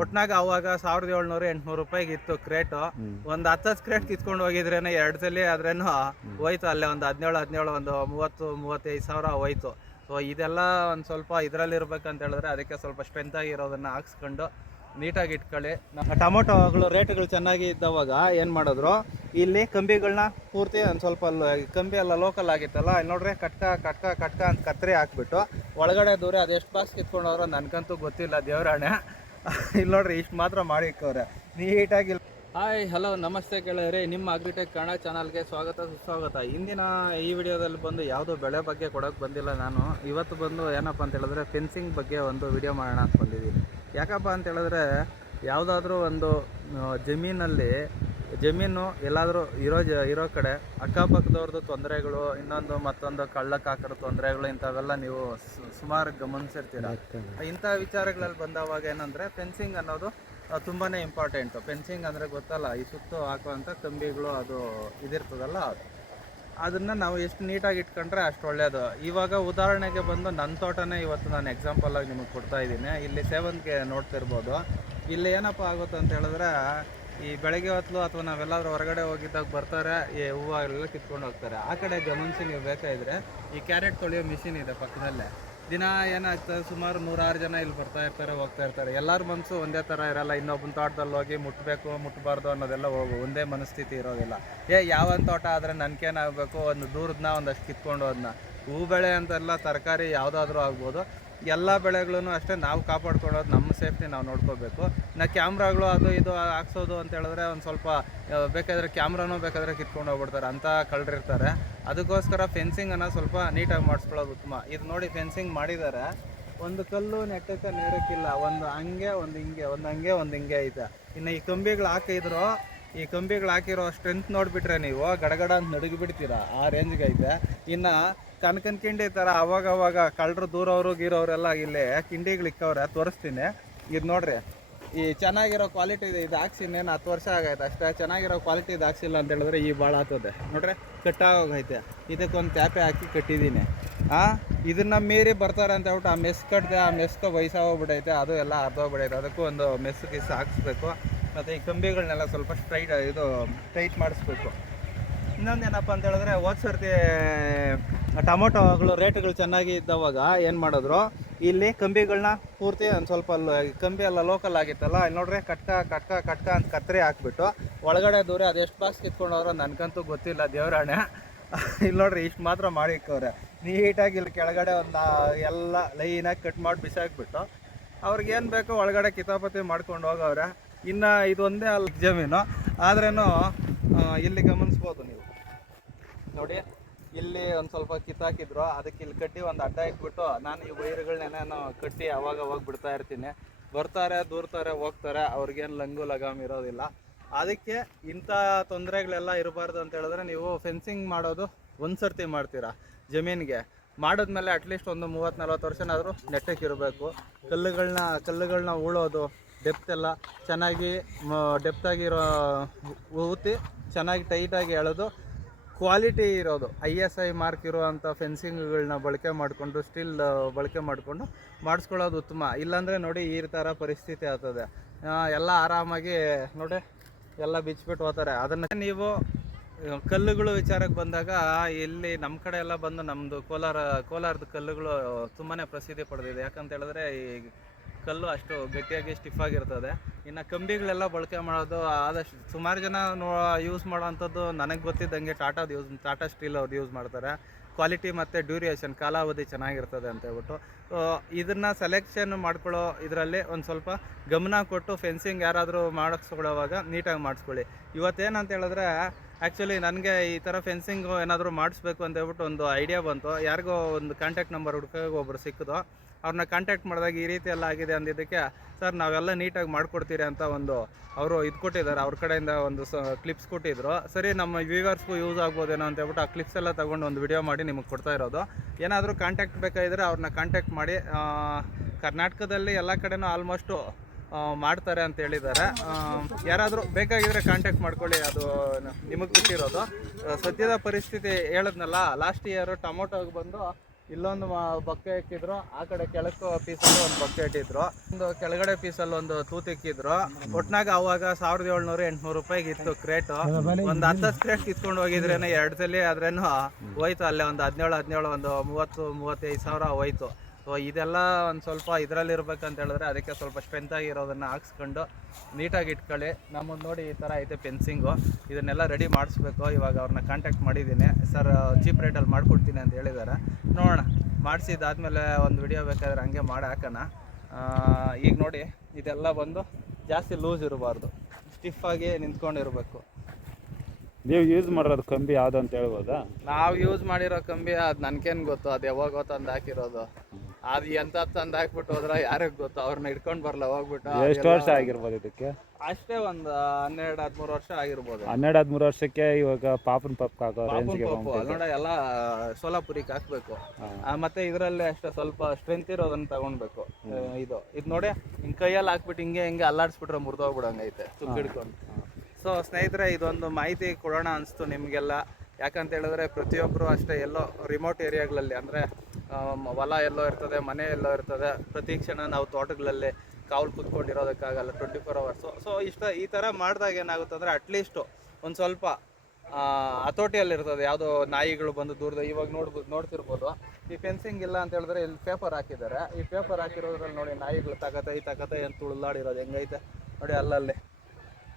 ಒಟ್ನಾಗ ಅವಾಗ ಸಾವಿರದ ಏಳ್ನೂರ ಎಂಟ್ನೂರು ರೂಪಾಯಿಗೆ ಇತ್ತು ಕ್ರೇಟು ಒಂದು ಹತ್ತತ್ತು ಕ್ರೇಟ್ ಕಿತ್ಕೊಂಡು ಹೋಗಿದ್ರೇನೆ ಎರಡು ಸಲ ಆದ್ರೇನು ಹೋಯ್ತು ಅಲ್ಲೇ ಒಂದು ಹದಿನೇಳು ಹದಿನೇಳು ಒಂದು ಮೂವತ್ತು ಮೂವತ್ತೈದು ಸಾವಿರ ಹೋಯ್ತು. ಸೊ ಇದೆಲ್ಲ ಒಂದು ಸ್ವಲ್ಪ ಇದರಲ್ಲಿ ಇರ್ಬೇಕಂತ ಹೇಳಿದ್ರೆ ಅದಕ್ಕೆ ಸ್ವಲ್ಪ ಸ್ಟ್ರೆಂತ್ ಆಗಿರೋದನ್ನ ಹಾಕ್ಸ್ಕೊಂಡು ನೀಟಾಗಿ ಇಟ್ಕೊಳ್ಳಿ. ಟೊಮೊಟೊಗಳು ರೇಟ್ಗಳು ಚೆನ್ನಾಗಿ ಇದ್ದವಾಗ ಏನು ಮಾಡಿದ್ರು ಇಲ್ಲಿ ಕಂಬಿಗಳನ್ನ ಪೂರ್ತಿ ಒಂದು ಸ್ವಲ್ಪ ಕಂಬಿ ಎಲ್ಲ ಲೋಕಲ್ ಆಗಿತ್ತಲ್ಲ ನೋಡ್ರಿ ಕಟ್ಕ ಕಟ್ಕ ಕಟ್ಕ ಅಂತ ಕತ್ತರಿ ಹಾಕ್ಬಿಟ್ಟು ಒಳಗಡೆ ದೂರ ಅದೆಷ್ಟು ಎಷ್ಟು ಕಿತ್ಕೊಂಡು ಹೋದ್ರೆ ನನಗಂತೂ ಗೊತ್ತಿಲ್ಲ ದೇವರಾಣೆ. ಇಲ್ಲಿ ನೋಡ್ರಿ, ಇಷ್ಟು ಮಾತ್ರ ಮಾಡಿಕ್ಕವ್ರೆ ನೀಟಾಗಿ ಹಾಯ್ ಹಲೋ ನಮಸ್ತೆ ಗೆಳೆಯರೆ ನಿಮ್ಮ ಅಗ್ರಿಟೆಕ್ ಕನ್ನಡ ಚಾನಲ್ಗೆ ಸ್ವಾಗತ, ಸುಸ್ವಾಗತ. ಇಂದಿನ ಈ ವಿಡಿಯೋದಲ್ಲಿ ಬಂದು ಯಾವುದು ಬೆಳೆ ಬಗ್ಗೆ ಕೊಡೋಕೆ ಬಂದಿಲ್ಲ ನಾನು. ಇವತ್ತು ಬಂದು ಏನಪ್ಪ ಅಂತ ಹೇಳಿದ್ರೆ ಫೆನ್ಸಿಂಗ್ ಬಗ್ಗೆ ಒಂದು ವಿಡಿಯೋ ಮಾಡೋಣ ಅಂತ ಬಂದಿದ್ದೀನಿ. ಯಾಕಪ್ಪ ಅಂತ ಹೇಳಿದ್ರೆ, ಯಾವುದಾದ್ರೂ ಒಂದು ಜಮೀನಲ್ಲಿ ಜಮೀನು ಎಲ್ಲಾದರೂ ಇರೋ ಜ ಇರೋ ಕಡೆ ಅಕ್ಕಪಕ್ಕದವ್ರದ್ದು ತೊಂದರೆಗಳು ಇನ್ನೊಂದು ಮತ್ತೊಂದು ಕಳ್ಳಕ್ಕೆ ಕಾಕರ ತೊಂದರೆಗಳು ಇಂಥವೆಲ್ಲ ನೀವು ಸು- ಸುಮಾರು ಗಮನಿಸಿರ್ತೀರ. ಇಂಥ ವಿಚಾರಗಳಲ್ಲಿ ಬಂದವಾಗ ಏನಂದರೆ ಫೆನ್ಸಿಂಗ್ ಅನ್ನೋದು ತುಂಬಾ ತುಂಬಾನೇ ಇಂಪಾರ್ಟೆಂಟು ಫೆನ್ಸಿಂಗ್ ಅಂದರೆ ಗೊತ್ತಲ್ಲ ಈ ಸುತ್ತು ಹಾಕುವಂಥ ಕಂಬಿಗಳು ಅದು ಇದಿರ್ತದಲ್ಲ ಅದು. ಅದನ್ನು ನಾವು ಎಷ್ಟು ನೀಟಾಗಿ ಇಟ್ಕೊಂಡ್ರೆ ಅಷ್ಟು ಒಳ್ಳೆಯದು ಇವಾಗ ಉದಾಹರಣೆಗೆ ಬಂದು ನನ್ನ ತೋಟನೇ ಇವತ್ತು ನಾನು ಎಕ್ಸಾಂಪಲಾಗಿ ನಿಮಗೆ ಕೊಡ್ತಾ ಇದ್ದೀನಿ. ಇಲ್ಲಿ ಸೇವಂತಿಗೆ ನೋಡ್ತಿರ್ಬೋದು. ಇಲ್ಲಿ ಏನಪ್ಪ ಆಗುತ್ತೆ ಅಂತ ಹೇಳಿದ್ರೆ ಈ ಬೆಳಗ್ಗೆ ಹೊತ್ತು ಅಥವಾ ನಾವೆಲ್ಲಾದ್ರೂ ಹೊರಗಡೆ ಹೋಗಿದ್ದಾಗ ಬರ್ತಾರೆ, ಈ ಹೂವು ಎಲ್ಲ ಕಿತ್ಕೊಂಡು ಹೋಗ್ತಾರೆ. ಆ ಕಡೆ ಗಮನಿಸಿ ನೀವು ಬೇಕಾಗಿದ್ರೆ, ಈ ಕ್ಯಾರೆಟ್ ತೊಳೆಯೋ ಮಿಷಿನ್ ಇದೆ ಪಕ್ಕದಲ್ಲೇ. ದಿನ ಏನಾಗ್ತದೆ ಸುಮಾರು ನೂರಾರು ಜನ ಇಲ್ಲಿ ಬರ್ತಾ ಇರ್ತಾರೆ, ಹೋಗ್ತಾ ಇರ್ತಾರೆ. ಎಲ್ಲರ ಮನಸ್ಸು ಒಂದೇ ಥರ ಇರಲ್ಲ. ಇನ್ನೊಬ್ಬನ ತೋಟದಲ್ಲಿ ಹೋಗಿ ಮುಟ್ಟಬೇಕು ಮುಟ್ಟಬಾರ್ದು ಅನ್ನೋದೆಲ್ಲ ಹೋಗು, ಒಂದೇ ಮನಸ್ಥಿತಿ ಇರೋದಿಲ್ಲ. ಏ ಯಾವ ತೋಟ ಆದರೆ ನನಗೇನಾಗಬೇಕು ಒಂದು ದೂರದನ್ನ ಒಂದಷ್ಟು ಕಿತ್ಕೊಂಡು ಹೋದ್ನ. ಹೂ ಬೆಳೆ ಅಂತೆಲ್ಲ ತರಕಾರಿ ಯಾವುದಾದ್ರೂ ಆಗ್ಬೋದು. ಎಲ್ಲ ಬೆಳೆಗಳೂ ಅಷ್ಟೇ ನಾವು ಕಾಪಾಡ್ಕೊಳ್ಳೋದು ನಮ್ಮ ಸೇಫ್ಟಿ ನಾವು ನೋಡ್ಕೋಬೇಕು. ನಾ ಕ್ಯಾಮ್ರಾಗಳು ಅದು ಇದು ಹಾಕ್ಸೋದು ಅಂತ ಹೇಳಿದ್ರೆ ಒಂದು ಸ್ವಲ್ಪ ಬೇಕಾದರೆ ಬೇಕಾದ್ರೆ ಕ್ಯಾಮ್ರಾನೂ ಬೇಕಾದರೆ ಕಿತ್ಕೊಂಡು ಹೋಗ್ಬಿಡ್ತಾರೆ, ಅಂತ ಕಳ್ಳರಿರ್ತಾರೆ ಅದಕ್ಕೋಸ್ಕರ ಫೆನ್ಸಿಂಗನ್ನು ಸ್ವಲ್ಪ ನೀಟಾಗಿ ಮಾಡಿಸ್ಕೊಳ್ಳೋದು ಉತ್ತಮ. ಇದು ನೋಡಿ ಫೆನ್ಸಿಂಗ್ ಮಾಡಿದ್ದಾರೆ. ಒಂದು ಕಲ್ಲು ನೆಟ್ಟಕ್ಕೆ ನೇರಕ್ಕಿಲ್ಲ ಒಂದು ಹಂಗೆ, ಒಂದು ಹಿಂಗೆ, ಒಂದು ಹಂಗೆ, ಒಂದು ಹಿಂಗೆ ಐತೆ ಇನ್ನು ಈ ಕಂಬಿಗಳು ಹಾಕಿದ್ರು ಈ ಕಂಬಿಗಳು ಹಾಕಿರೋ ಸ್ಟ್ರೆಂತ್ ನೋಡಿಬಿಟ್ರೆ ನೀವು ಗಡಗಡ ಅಂತ ನಡುಗಿ ಬಿಡ್ತೀರಾ ಆ ರೇಂಜ್ಗೆ ಇನ್ನು ಕನಕನ ಕಿಂಡಿ ಥರ ಅವಾಗ ಅವಾಗ ಕಳ್ಳರು ದೂರವರು ಗೀರೋರೆಲ್ಲ ಇಲ್ಲಿ ಕಿಂಡಿಗಳು ಇಕ್ಕವ್ರೆ, ತೋರಿಸ್ತೀನಿ. ಇದು ನೋಡ್ರಿ, ಈ ಚೆನ್ನಾಗಿರೋ ಕ್ವಾಲಿಟಿ ಇದೆ. ಇದು ಹಾಕ್ಸಿ ಇನ್ನೇನು ಹತ್ತು ವರ್ಷ ಆಗೈತೆ ಅಷ್ಟೇ. ಚೆನ್ನಾಗಿರೋ ಕ್ವಾಲಿಟಿ ಇದು ಹಾಕ್ಸಿಲ್ಲ ಅಂತ ಹೇಳಿದ್ರೆ ಈ ಭಾಳ ಆಗ್ತದೆ ನೋಡ್ರಿ, ಕಟ್ಟಾಗೋಗೈತೆ. ಇದಕ್ಕೊಂದು ಟ್ಯಾಪೆ ಹಾಕಿ ಕಟ್ಟಿದ್ದೀನಿ ಆ, ಇದನ್ನ ಮೀರಿ ಬರ್ತಾರೆ ಅಂತ ಹೇಳ್ಬಿಟ್ಟು ಆ ಮೆಸ್ ಕಟ್ಟಿದೆ ಆ ಮೆಸ್ಗೆ ವಯಸ್ಸಾಗೋಗ್ಬಿಟ್ಟೈತೆ ಅದು ಎಲ್ಲ ಅರ್ಧೋಗ್ಬಿಡೈತೆ ಅದಕ್ಕೂ ಒಂದು ಮೆಸ್ ಗಿಸ್ ಹಾಕ್ಸ್ಬೇಕು. ಮತ್ತು ಈ ಕಂಬಿಗಳನ್ನೆಲ್ಲ ಸ್ವಲ್ಪ ಸ್ಟ್ರೈಟ್ ಇದು ಟೈಟ್ ಮಾಡಿಸ್ಬೇಕು. ಇನ್ನೊಂದೇನಪ್ಪ ಅಂತ ಹೇಳಿದ್ರೆ, ಹೋದ ಸರ್ತಿ ಟೊಮೊಟೊಗಳು ರೇಟ್ಗಳು ಚೆನ್ನಾಗಿ ಇದ್ದವಾಗ ಏನು ಮಾಡಿದ್ರು, ಇಲ್ಲಿ ಕಂಬಿಗಳನ್ನ ಪೂರ್ತಿ ಒಂದು ಸ್ವಲ್ಪ ಕಂಬಿ ಎಲ್ಲ ಲೋಕಲ್ ಆಗಿತ್ತಲ್ಲ, ಇಲ್ಲಿ ನೋಡ್ರಿ ಕಟ್ಕ ಕಟ್ಕ ಕಟ್ಕ ಅಂತ ಕತ್ತರಿ ಹಾಕ್ಬಿಟ್ಟು, ಒಳಗಡೆ ದೂರ ಅದು ಎಷ್ಟು ಬಾಕ್ಸ್ ಕಿತ್ಕೊಂಡವ್ರು ನನಗಂತೂ ಗೊತ್ತಿಲ್ಲ ದೇವರಾಣೆ. ಇಲ್ಲಿ ನೋಡ್ರಿ ಇಷ್ಟು ಮಾತ್ರ ಮಾಡಿಕ್ಕವ್ರೆ. ನೀಟಾಗಿ ಇಲ್ಲಿ ಕೆಳಗಡೆ ಒಂದು ಎಲ್ಲ ಲೈನಾಗಿ ಕಟ್ ಮಾಡಿ ಬಿಸಾಕ್ಬಿಟ್ಟು ಅವ್ರಿಗೇನು ಬೇಕೋ ಒಳಗಡೆ ಕಿತಾಪತಿ ಮಾಡ್ಕೊಂಡು ಹೋಗವ್ರೆ. ಇನ್ನು ಇದೊಂದೇ ಅಲ್ಲ ಜಮೀನು. ಆದ್ರೇನು ಇಲ್ಲಿ ಗಮನಿಸ್ಬೋದು ನೀವು. ನೋಡಿ, ಇಲ್ಲಿ ಒಂದು ಸ್ವಲ್ಪ ಕಿತ್ತಾಕಿದ್ರು. ಅದಕ್ಕೆ ಇಲ್ಲಿ ಕಟ್ಟಿ ಒಂದು ಅಡ್ಡ ಇಟ್ಬಿಟ್ಟು ನಾನು ಈ ವೈರ್ಗಳನ್ನೇನೋ ಕಟ್ಟಿ ಅವಾಗ ಅವಾಗ ಬಿಡ್ತಾ ಇರ್ತೀನಿ. ಬರ್ತಾರೆ, ದೂರ್ತಾರೆ, ಹೋಗ್ತಾರೆ, ಅವ್ರಿಗೇನು ಲಂಗು ಲಗಾಮ್ ಇರೋದಿಲ್ಲ. ಅದಕ್ಕೆ ಇಂಥ ತೊಂದರೆಗಳೆಲ್ಲ ಇರಬಾರ್ದು ಅಂತ ಹೇಳಿದ್ರೆ ನೀವು ಫೆನ್ಸಿಂಗ್ ಮಾಡೋದು ಒಂದು ಸರ್ತಿ ಮಾಡ್ತೀರಾ ಜಮೀನಿಗೆ. ಮಾಡಿದ್ಮೇಲೆ ಅಟ್ಲೀಸ್ಟ್ ಒಂದು ಮೂವತ್ತು ನಲ್ವತ್ತು ವರ್ಷನಾದರೂ ನೆಟ್ಟಕ್ಕೆ ಇರಬೇಕು ಕಲ್ಲುಗಳನ್ನ ಕಲ್ಲುಗಳನ್ನ ಉಳೋದು ಡೆಪ್ತ್ ಎಲ್ಲ ಚೆನ್ನಾಗಿ ಡೆಪ್ತ್ ಆಗಿರೋ ಊತಿ ಚೆನ್ನಾಗಿ ಟೈಟಾಗಿ ಎಳೆದು ಕ್ವಾಲಿಟಿ ಇರೋದು ಐ ಎಸ್ ಐ ಮಾರ್ಕ್ ಇರುವಂಥ ಫೆನ್ಸಿಂಗ್ಗಳನ್ನ ಬಳಕೆ ಮಾಡಿಕೊಂಡು ಸ್ಟೀಲ್ ಬಳಕೆ ಮಾಡಿಕೊಂಡು ಮಾಡಿಸ್ಕೊಳ್ಳೋದು ಉತ್ತಮ. ಇಲ್ಲಾಂದರೆ ನೋಡಿ ಈ ಥರ ಪರಿಸ್ಥಿತಿ ಆಗ್ತದೆ. ಎಲ್ಲ ಆರಾಮಾಗಿ ನೋಡಿ, ಎಲ್ಲ ಬಿಚ್ಚಿಬಿಟ್ಟು ಹೋಗ್ತಾರೆ. ಅದನ್ನು ನೀವು ಕಲ್ಲುಗಳು ವಿಚಾರಕ್ಕೆ ಬಂದಾಗ ಇಲ್ಲಿ ನಮ್ಮ ಕಡೆ ಎಲ್ಲ ಬಂದು ನಮ್ಮದು ಕೋಲಾರ, ಕೋಲಾರದ ಕಲ್ಲುಗಳು ತುಂಬಾ ಪ್ರಸಿದ್ಧಿ ಪಡೆದಿದೆ. ಯಾಕಂತ ಹೇಳಿದ್ರೆ ಈ ಕಲ್ಲು ಅಷ್ಟು ಗಟ್ಟಿಯಾಗಿ ಸ್ಟಿಫ್ ಆಗಿರ್ತದೆ. ಇನ್ನು ಕಂಬಿಗಳೆಲ್ಲ ಬಳಕೆ ಮಾಡೋದು ಆದಷ್ಟು ಸುಮಾರು ಜನ ನೋ ಯೂಸ್ ಮಾಡೋವಂಥದ್ದು ನನಗೆ ಗೊತ್ತಿದ್ದಂಗೆ ಟಾಟಾ ಯೂಸ್ ಟಾಟಾ ಸ್ಟೀಲ್ ಅವ್ರು ಯೂಸ್ ಮಾಡ್ತಾರೆ. ಕ್ವಾಲಿಟಿ ಮತ್ತು ಡ್ಯೂರಿಯೇಷನ್ ಕಾಲಾವಧಿ ಚೆನ್ನಾಗಿರ್ತದೆ ಅಂತ ಹೇಳ್ಬಿಟ್ಟು. ಇದನ್ನು ಸೆಲೆಕ್ಷನ್ ಮಾಡ್ಕೊಳ್ಳೋ ಇದರಲ್ಲಿ ಒಂದು ಸ್ವಲ್ಪ ಗಮನ ಕೊಟ್ಟು ಫೆನ್ಸಿಂಗ್ ಯಾರಾದರೂ ಮಾಡಿಸ್ಕೊಳ್ಳೋವಾಗ ನೀಟಾಗಿ ಮಾಡಿಸ್ಕೊಳ್ಳಿ. ಇವತ್ತೇನಂತ ಹೇಳಿದ್ರೆ ಆ್ಯಕ್ಚುಲಿ ನನಗೆ ಈ ಥರ ಫೆನ್ಸಿಂಗು ಏನಾದರೂ ಮಾಡಿಸ್ಬೇಕು ಅಂತ ಹೇಳ್ಬಿಟ್ಟು ಒಂದು ಐಡಿಯಾ ಬಂತು. ಯಾರಿಗೋ ಒಂದು ಕಾಂಟ್ಯಾಕ್ಟ್ ನಂಬರ್ ಹುಡ್ಕೋಕೆ ಒಬ್ರು ಸಿಕ್ಕಿದು ಅವ್ರನ್ನ ಕಾಂಟ್ಯಾಕ್ಟ್ ಮಾಡಿದಾಗ ಈ ರೀತಿ ಎಲ್ಲ ಆಗಿದೆ ಅಂದಿದ್ದಕ್ಕೆ, ಸರ್, ನಾವೆಲ್ಲ ನೀಟಾಗಿ ಮಾಡಿಕೊಡ್ತೀರಿ ಅಂತ ಒಂದು ಅವರು ಇದು ಕೊಟ್ಟಿದ್ದಾರೆ. ಅವ್ರ ಕಡೆಯಿಂದ ಒಂದು ಸ ಕ್ಲಿಪ್ಸ್ ಕೊಟ್ಟಿದ್ರು. ಸರಿ, ನಮ್ಮ ವ್ಯೂವರ್ಸ್ಗೂ ಯೂಸ್ ಆಗ್ಬೋದೇನೋ ಅಂತ ಹೇಳ್ಬಿಟ್ಟು ಆ ಕ್ಲಿಪ್ಸ್ ಎಲ್ಲ ತೊಗೊಂಡು ಒಂದು ವಿಡಿಯೋ ಮಾಡಿ ನಿಮಗೆ ಕೊಡ್ತಾ ಇರೋದು. ಏನಾದರೂ ಕಾಂಟ್ಯಾಕ್ಟ್ ಬೇಕಾಗಿದ್ರೆ ಅವ್ರನ್ನ ಕಾಂಟ್ಯಾಕ್ಟ್ ಮಾಡಿ ಕರ್ನಾಟಕದಲ್ಲಿ ಎಲ್ಲ ಕಡೆನೂ ಆಲ್ಮೋಸ್ಟು ಮಾಡ್ತಾರೆ ಅಂತ ಹೇಳಿದ್ದಾರೆ. ಯಾರಾದರೂ ಬೇಕಾಗಿದ್ರೆ ಕಾಂಟ್ಯಾಕ್ಟ್ ಮಾಡ್ಕೊಳ್ಳಿ, ಅದು ನಿಮಗೆ ಬಿಟ್ಟಿರೋದು. ಸದ್ಯದ ಪರಿಸ್ಥಿತಿ ಹೇಳಿದ್ನಲ್ಲ ಲಾಸ್ಟ್ ಇಯರ್ ಟೊಮೊಟೊಗೆ ಬಂದು ಇಲ್ಲೊಂದು ಬಕ್ಕೆ ಬೊಕ್ಕೆ ಇಕ್ಕಿದ್ರು ಆ ಕಡೆ ಕೆಳಕ್ಕೂ ಪೀಸಲ್ಲಿ ಒಂದು ಬೊಕ್ಕೆ ಇಟ್ಟಿದ್ರು. ಒಂದು ಕೆಳಗಡೆ ಪೀಸಲ್ಲಿ ಒಂದು ತೂತಿಕ್ಕಿದ್ರು ಒಟ್ನಾಗ ಅವಾಗ ಸಾವಿರದ ಏಳ್ನೂರು, ಎಂಟ್ನೂರು ರೂಪಾಯಿಗೆ ಇತ್ತು ಕ್ರೇಟು ಒಂದು ಹತ್ತು ಕ್ರೇಟ್ ಕಿತ್ಕೊಂಡು ಹೋಗಿದ್ರೇನೆ ಎರಡು ಸಲ ಆದ್ರೇನು ಹೋಯ್ತು. ಅಲ್ಲೇ ಒಂದು ಹದಿನೇಳು ಹದಿನೇಳು, ಒಂದು ಮೂವತ್ತು, ಮೂವತ್ತೈದು ಸಾವಿರ ಹೋಯ್ತು. ಸೊ ಇದೆಲ್ಲ ಒಂದು ಸ್ವಲ್ಪ ಇದರಲ್ಲಿ ಇರ್ಬೇಕಂತ ಹೇಳಿದ್ರೆ ಅದಕ್ಕೆ ಸ್ವಲ್ಪ ಸ್ಟ್ರೆಂತ್ ಆಗಿರೋದನ್ನ ಹಾಕ್ಸ್ಕೊಂಡು ನೀಟಾಗಿ ಇಟ್ಕೊಳ್ಳಿ. ನಮ್ಮನ್ನು ನೋಡಿ ಈ ಥರ ಐತೆ ಪೆನ್ಸಿಂಗು ಇದನ್ನೆಲ್ಲ ರೆಡಿ ಮಾಡಿಸ್ಬೇಕು. ಇವಾಗ ಅವ್ರನ್ನ ಕಾಂಟ್ಯಾಕ್ಟ್ ಮಾಡಿದ್ದೀನಿ. ಸರ್ ಚೀಪ್ ರೇಟಲ್ಲಿ ಮಾಡಿಕೊಡ್ತೀನಿ ಅಂತ ಹೇಳಿದ್ದಾರೆ ನೋಡೋಣ. ಮಾಡಿಸಿದಾದ್ಮೇಲೆ ಒಂದು ವಿಡಿಯೋ ಬೇಕಾದ್ರೆ ಹಂಗೆ ಮಾಡಿ ಹಾಕೋಣ. ಈಗ ನೋಡಿ ಇದೆಲ್ಲ ಬಂದು ಜಾಸ್ತಿ ಲೂಸ್ ಇರಬಾರ್ದು. ಸ್ಟಿಫಾಗಿ ನಿಂತ್ಕೊಂಡಿರಬೇಕು. ನೀವು ಯೂಸ್ ಮಾಡಿರೋದು ಕಂಬಿ ಯಾವ್ದು ಅಂತ ಹೇಳ್ಬೋದಾ? ನಾವು ಯೂಸ್ ಮಾಡಿರೋ ಕಂಬಿ ಅದು ನನಗೇನು ಗೊತ್ತು. ಅದು ಯಾವಾಗ ಅಂತ ಹಾಕಿರೋದು. ಅದು ಎಂತ ತಂದ್ ಹಾಕ್ಬಿಟ್ಟು ಹೋದ್ರ ಯಾರಿಗ್ ಗೊತ್ತು? ಅವ್ರನ್ನ ಇಟ್ಕೊಂಡ್ ಬರ್ಲ ಹೋಗ್ಬಿಟ್ಟು ಎಷ್ಟು ವರ್ಷ ಆಗಿರ್ಬೋದು ಇದಕ್ಕೆ? ಅಷ್ಟೇ ಒಂದು ಹನ್ನೆರಡು ಹದಿಮೂರು ವರ್ಷ ಆಗಿರ್ಬೋದು. ಹನ್ನೆರಡ್ ಹದಿಮೂರು ವರ್ಷಕ್ಕೆ ಇವಾಗ ಪಾಪನ್ ಪಪ್ ಹಾಕೋ ರೇಂಜ್ಗೆ ನೋಡ ಎಲ್ಲ ಸೋಲಾಪುರಿಗೆ ಹಾಕ್ಬೇಕು. ಆ, ಮತ್ತೆ ಇದ್ರಲ್ಲೇ ಅಷ್ಟೇ ಸ್ವಲ್ಪ ಸ್ಟ್ರೆಂತ್ ಇರೋದನ್ನ ತಗೊಂಡ್ಬೇಕು. ಆ, ಇದು. ಇದು ನೋಡಿ ಹಿಂಗ್ ಕೈಯಲ್ಲಿ ಹಾಕ್ಬಿಟ್ಟು ಹಿಂಗೆ ಹಿಂಗೆ ಅಲ್ಲಾಡ್ಸ್ಬಿಟ್ರೆ ಮುರಿದೋಗ್ಬಿಡಂಗೈತೆ ತುಕ್ಕು ಹಿಡ್ಕೊಂಡು. ಸೊ ಸ್ನೇಹಿತರೆ ಇದೊಂದು ಮಾಹಿತಿ ಕೊಡೋಣ ಅನಿಸ್ತು ನಿಮಗೆಲ್ಲ. ಯಾಕಂತ ಹೇಳಿದ್ರೆ ಪ್ರತಿಯೊಬ್ಬರು ಅಷ್ಟೇ ಎಲ್ಲೋ ರಿಮೋಟ್ ಏರಿಯಾಗಳಲ್ಲಿ ಅಂದರೆ ಹೊಲ ಎಲ್ಲೋ ಇರ್ತದೆ, ಮನೆ ಎಲ್ಲೋ ಇರ್ತದೆ. ಪ್ರತಿ ಕ್ಷಣ ನಾವು ತೋಟಗಳಲ್ಲಿ ಕಾವಲು ಕುತ್ಕೊಂಡಿರೋದಕ್ಕಾಗಲ್ಲ ಟ್ವೆಂಟಿ ಫೋರ್ ಅವರ್ಸು ಸೊ ಇಷ್ಟ, ಈ ಥರ ಮಾಡಿದಾಗ ಏನಾಗುತ್ತೆ ಅಂದರೆ ಅಟ್ಲೀಸ್ಟು ಒಂದು ಸ್ವಲ್ಪ ಹತೋಟಿಯಲ್ಲಿರ್ತದೆ ಯಾವುದೋ ನಾಯಿಗಳು ಬಂದು ದೂರದ, ಇವಾಗ ನೋಡ್ಬೋದು ನೋಡ್ತಿರ್ಬೋದು. ಈ ಫೆನ್ಸಿಂಗ್ ಇಲ್ಲ ಅಂತ ಹೇಳಿದ್ರೆ ಇಲ್ಲಿ ಪೇಪರ್ ಹಾಕಿದ್ದಾರೆ. ಈ ಪೇಪರ್ ಹಾಕಿರೋದ್ರಲ್ಲಿ ನೋಡಿ ನಾಯಿಗಳು ತಗತ ಈ ತಗತ ಅಂತ ತುಳಿದಾಡಿರೋದು ಹೆಂಗೈತೆ? ನೋಡಿ ಅಲ್ಲಲ್ಲಿ.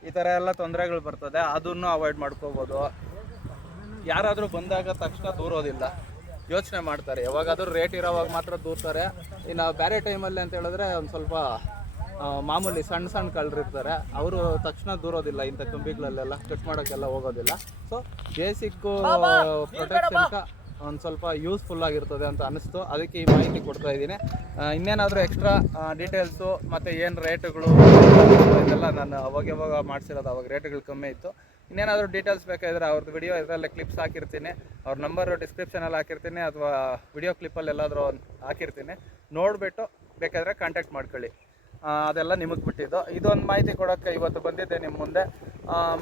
ಈ ಥರ ಎಲ್ಲ ತೊಂದರೆಗಳು ಬರ್ತದೆ. ಅದನ್ನು ಅವಾಯ್ಡ್ ಮಾಡ್ಕೋಬೋದು. ಯಾರಾದರೂ ಬಂದಾಗ ತಕ್ಷಣ ದೂರೋದಿಲ್ಲ. ಯೋಚನೆ ಮಾಡ್ತಾರೆ. ಯಾವಾಗಾದ್ರೂ ರೇಟ್ ಇರೋವಾಗ ಮಾತ್ರ ದೂರ್ತಾರೆ. ಇನ್ನು ಬೇರೆ ಟೈಮಲ್ಲಿ ಅಂತ ಹೇಳಿದ್ರೆ ಒಂದು ಸ್ವಲ್ಪ ಮಾಮೂಲಿ ಸಣ್ಣ ಸಣ್ಣ ಕಳ್ಳರಿರ್ತಾರೆ ಅವರು ತಕ್ಷಣ ದೂರೋದಿಲ್ಲ ಇಂಥ ತುಂಬಿಗಳಲ್ಲೆಲ್ಲ ಕಟ್ ಮಾಡೋಕ್ಕೆಲ್ಲ ಹೋಗೋದಿಲ್ಲ. ಸೊ ಬೇಸಿಕ್ಕು ಪ್ರೊಟೆಕ್ಷನ್ಗೆ ಒಂದು ಸ್ವಲ್ಪ ಯೂಸ್ಫುಲ್ ಆಗಿರ್ತದೆ ಅಂತ ಅನ್ನಿಸ್ತು. ಅದಕ್ಕೆ ಈ ಮಾಹಿತಿ ಕೊಡ್ತಾ ಇದ್ದೀನಿ. ಇನ್ನೇನಾದರೂ ಎಕ್ಸ್ಟ್ರಾ ಡೀಟೇಲ್ಸು ಮತ್ತು ಏನು ರೇಟುಗಳು ಇದೆಲ್ಲ ನಾನು ಅವಾಗ ಯಾವಾಗ ಮಾಡಿಸಿರೋದು ಅವಾಗ ರೇಟ್ಗಳು ಕಮ್ಮಿ ಇತ್ತು. ಇನ್ನೇನಾದರೂ ಡೀಟೇಲ್ಸ್ ಬೇಕಾದರೆ ಅವ್ರದ್ದು ವಿಡಿಯೋ ಇದರಲ್ಲೇ ಕ್ಲಿಪ್ಸ್ ಹಾಕಿರ್ತೀನಿ. ಅವ್ರ ನಂಬರು ಡಿಸ್ಕ್ರಿಪ್ಷನಲ್ಲಿ ಹಾಕಿರ್ತೀನಿ ಅಥವಾ ವಿಡಿಯೋ ಕ್ಲಿಪ್ಪಲ್ಲಿ ಎಲ್ಲಾದರೂ ಹಾಕಿರ್ತೀನಿ. ನೋಡಿಬಿಟ್ಟು ಬೇಕಾದರೆ ಕಾಂಟ್ಯಾಕ್ಟ್ ಮಾಡ್ಕೊಳ್ಳಿ. ಅದೆಲ್ಲ ನಿಮಗೆ ಬಿಟ್ಟಿದ್ದು. ಇದೊಂದು ಮಾಹಿತಿ ಕೊಡೋಕ್ಕೆ ಇವತ್ತು ಬಂದಿದ್ದೆ ನಿಮ್ಮ ಮುಂದೆ.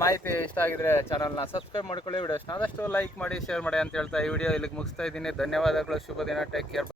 ಮಾಹಿತಿ ಇಷ್ಟ ಆಗಿದ್ರೆ ಚಾನಲ್ನ ಸಬ್ಸ್ಕ್ರೈಬ್ ಮಾಡ್ಕೊಳ್ಳಿ. ವಿಡಿಯೋಸ್ನ ಆದಷ್ಟು ಲೈಕ್ ಮಾಡಿ ಶೇರ್ ಮಾಡಿ ಅಂತ ಹೇಳ್ತಾ ಈ ವಿಡಿಯೋ ಇಲ್ಲಿಗೆ ಮುಗಿಸ್ತಾ ಇದ್ದೀನಿ. ಧನ್ಯವಾದಗಳು. ಶುಭ ದಿನ. Take care